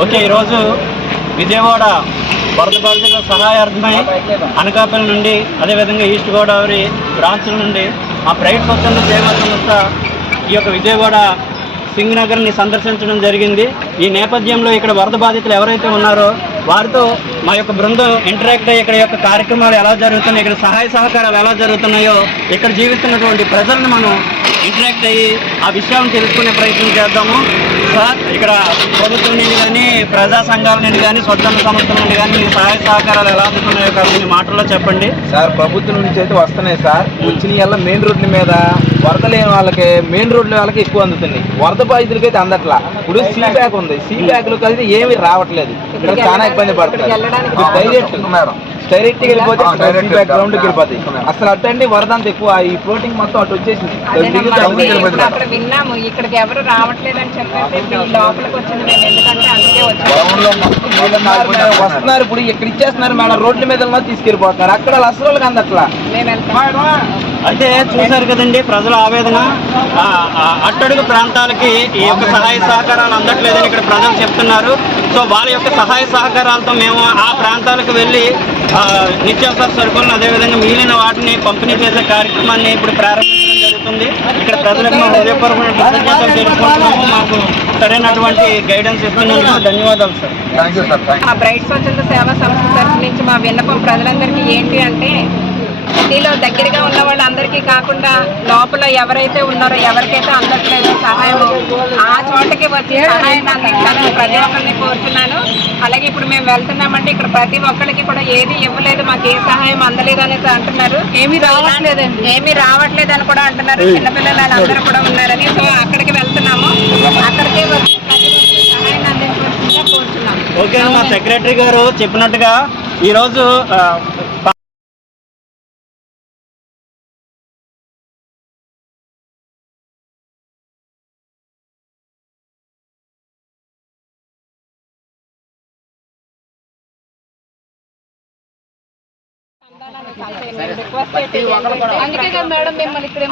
Okay, ఈరోజు విజయవాడ వరద బాధితుల సహాయార్థమై అనకాపల్లి నుండి అదేవిధంగా ఈస్ట్ గోదావరి బ్రాంచ్ల నుండి ఆ ప్రైవేట్ స్వచ్ఛంద సేవా సంస్థ ఈ యొక్క విజయవాడ సింగ్ నగర్ని సందర్శించడం జరిగింది. ఈ నేపథ్యంలో ఇక్కడ వరద బాధితులు ఎవరైతే ఉన్నారో వారితో మా యొక్క బృందం ఇంటరాక్ట్ అయ్యి ఇక్కడ యొక్క కార్యక్రమాలు ఎలా జరుగుతున్నాయి, ఇక్కడ సహాయ సహకారాలు ఎలా జరుగుతున్నాయో, ఇక్కడ జీవిస్తున్నటువంటి ప్రజలను మనం ఇంటరాక్ట్ అయ్యి ఆ విషయాలను తెలుసుకునే ప్రయత్నం చేద్దాము. సార్, ఇక్కడ ప్రభుత్వం నుండి కానీ ప్రజా సంఘాల నుండి కానీ స్వచ్ఛంద సంస్థల నుండి కానీ మీకు సహాయ సహకారాలు ఎలా అందుతున్నాయో కొన్ని మాటల్లో చెప్పండి. సార్, ప్రభుత్వం నుంచి అయితే వస్తున్నాయి సార్. వచ్చిన వల్ల మెయిన్ రోడ్ల మీద వరద లేని వాళ్ళకి మెయిన్ రోడ్ల వాళ్ళకి ఎక్కువ అందుతున్నాయి. వరద బాధితులకి అయితే అందట్లా. ఇప్పుడు సీ బ్యాగ్ ఉంది, సీ బ్యాగ్లో కలిసి ఏమి రావట్లేదు. ఇక్కడ చాలా ఇబ్బంది పడుతున్నారు. డైరెక్ట్ వెళ్ళిపోతే గ్రౌండ్కి వెళ్ళిపోతాయి. అసలు అట్టండి వరద అంత ఎక్కువ. ఈ ఫ్లోటింగ్ మొత్తం అటు వచ్చేసింది. అక్కడ విన్నాము ఇక్కడికి ఎవరు రావట్లేదని చెప్పేసి లోపలికి వచ్చింది. ఎందుకంటే అందుకే వస్తున్నారు. ఇప్పుడు ఇక్కడ ఇచ్చేస్తున్నారు మేడం, రోడ్ల మీద తీసుకెళ్ళిపోతున్నారు. అక్కడ అసలు వాళ్ళకి అందట్లా. అయితే చూశారు కదండి ప్రజల ఆవేదన. అట్టడుగు ప్రాంతాలకి ఈ యొక్క సహాయ సహకారాలు అందట్లేదని ఇక్కడ ప్రజలు చెప్తున్నారు. సో వాళ్ళ యొక్క సహాయ సహకారాలతో మేము ఆ ప్రాంతాలకు వెళ్ళి నిత్యావసర సరుకులను అదేవిధంగా మిగిలిన వాటిని పంపిణీ చేసే కార్యక్రమాన్ని ఇప్పుడు ప్రారంభించడం జరుగుతుంది. ఇక్కడ ప్రజలకు మా హృదయపూర్వకమైన కృతజ్ఞతలు తెలుపుకుంటున్నాము. మాకు సరైనటువంటి గైడెన్స్ ఇస్తున్నందుకు ధన్యవాదాలు సార్. ఆ బ్రైట్ స్వచ్ఛంద సేవా సంస్థ తరఫు నుంచి మా విన్నపం ప్రజలందరికీ ఏంటి అంటే, సిటీలో దగ్గరగా ఉన్న వాళ్ళందరికీ కాకుండా లోపల ఎవరైతే ఉన్నారో ఎవరికైతే అందట్లేదు సహాయం ఆ చోటకి వచ్చి సహాయాన్ని అందించాలని ప్రతి ఒక్కరిని కోరుతున్నాను. అలాగే ఇప్పుడు మేము వెళ్తున్నామంటే ఇక్కడ ప్రతి ఒక్కరికి కూడా ఏది ఇవ్వలేదు, మాకు ఏ సహాయం అందలేదు అనేసి అంటున్నారు. ఏమీ రావట్లేదని కూడా అంటున్నారు. చిన్నపిల్లలు అందరూ కూడా ఉన్నారని. సో అక్కడికి వెళ్తున్నాము. అక్కడికే వచ్చి సహాయాన్ని అందించవలసిందిగా కోరుతున్నాము. ఓకే, మా సెక్రటరీ గారు చెప్పినట్టుగా ఈరోజు అందుకే మేడం మిమ్మల్ని ఇక్కడ